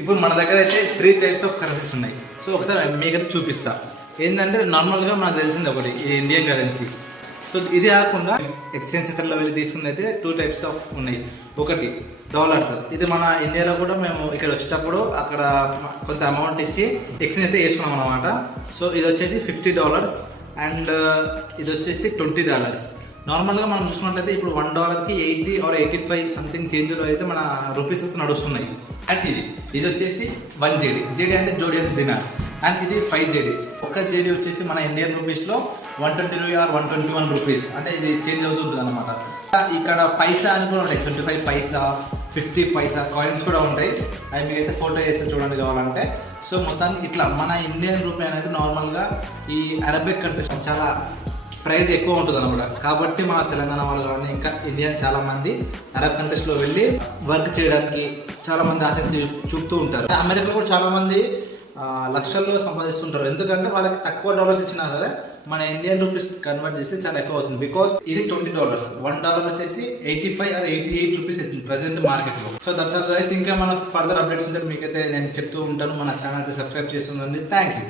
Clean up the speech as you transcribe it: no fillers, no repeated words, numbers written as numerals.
ఇప్పుడు మన దగ్గర అయితే 3 టైప్స్ ఆఫ్ కరెన్సీస్ ఉన్నాయి. సో ఒకసారి మీకైతే చూపిస్తా. ఏంటంటే నార్మల్గా మనకు తెలిసింది ఒకటి, ఇది ఇండియన్ కరెన్సీ. సో ఇది కాకుండా ఎక్స్చేంజ్ సెంటర్లో వెళ్ళి తీసుకుని అయితే 2 టైప్స్ ఆఫ్ ఉన్నాయి. ఒకటి డాలర్స్, ఇది మన ఇండియాలో కూడా మేము ఇక్కడ వచ్చేటప్పుడు అక్కడ కొంత అమౌంట్ ఇచ్చి ఎక్స్చేంజ్ అయితే వేసుకున్నాం అనమాట. సో ఇది వచ్చేసి $50 అండ్ ఇది వచ్చేసి $20. నార్మల్గా మనం చూసుకున్నట్లయితే ఇప్పుడు $1కి 80 ఆర్ 85 సంథింగ్ చేంజ్లో అయితే మన రూపీస్ అయితే నడుస్తున్నాయి. అండ్ ఇది వచ్చేసి 1 JD. JD అంటే జోడియన్ దినార్. అండ్ ఇది 5 JD. ఒక్క JD వచ్చేసి మన ఇండియన్ రూపీస్లో 122 ఆర్ 121 రూపీస్, అంటే ఇది చేంజ్ అవుతుంటుంది అనమాట. ఇక్కడ పైసా అని కూడా ఉంటాయి, 25 పైసా, 50 పైసా కాయిన్స్ కూడా ఉంటాయి. అవి మీకైతే ఫోటో వేస్తే చూడండి కావాలంటే. సో మొత్తానికి ఇట్లా మన ఇండియన్ రూపీ అనేది నార్మల్గా ఈ అరబిక్ కంట్రీస్ చాలా ప్రైస్ ఎక్కువ ఉంటుంది అనమాట. కాబట్టి మన తెలంగాణ వాళ్ళు కానీ ఇంకా ఇండియన్ చాలా మంది అరబ్ కంట్రీస్లో వెళ్ళి వర్క్ చేయడానికి చాలా మంది ఆసక్తి చూపుతూ ఉంటారు. అమెరికా కూడా చాలా మంది లక్షల్లో సంపాదిస్తుంటారు. ఎందుకంటే వాళ్ళకి తక్కువ డాలర్స్ ఇచ్చినా కదా మన ఇండియన్ రూపీస్ కన్వర్ట్ చేస్తే చాలా ఎక్కువ అవుతుంది. బికాస్ ఇది $20, $1 వచ్చేసి 85 ఆర్ 88 రూపీస్ అవుతుంది ప్రెసెంట్ మార్కెట్లో. So that's all guys. ఇంకా మన ఫర్దర్ అప్డేట్స్ ఉంటే మీకైతే నేను చెప్తూ ఉంటాను. మన ఛానల్ అయితే సబ్స్క్రైబ్ చేస్తుందండి. Thank you.